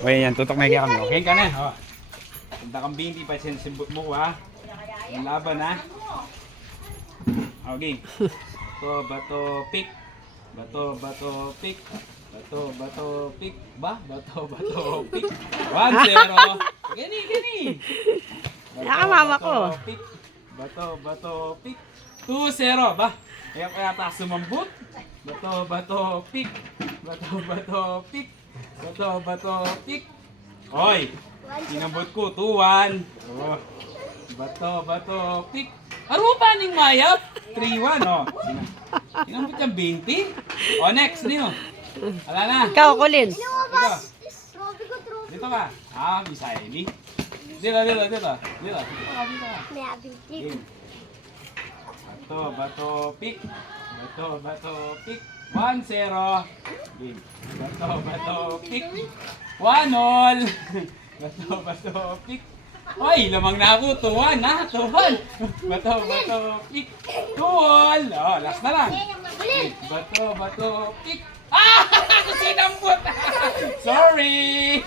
Okay, yan. Tutok na kami. Okay ka na. Oh. Punta kang binti pa simbot mo ko ha. Yung laban ha. Okay. Bato, pick. Bato, pick. Bato, pick. Bato, pick. 1-0. Gani. Nakamama ko. Pick. Bato, pick. 2-0. Ba? Kaya taas sumambot. Bato, pick. Bato, pick. Bato, pick. Oy. Sinambot ko. 2-1. Oh. Bato, pick. Arupa ning Maya. 3-1. Oh. Sinambot yung 20. Oh, next. Nino. Wala na. Ikaw, Colin. Dito. Dito ka. Misaeli. Dito. Dito ka. Game. Bato, pick. Bato, pick. 1-0. Game. Bato, pick. 1-0. Bato, pick. Oy, lamang na ako. 2-1 ha. 2-1. Bato, pick. 2-all. Oh, last na lang. Bato, pick. Ah! Sinambot! Sorry!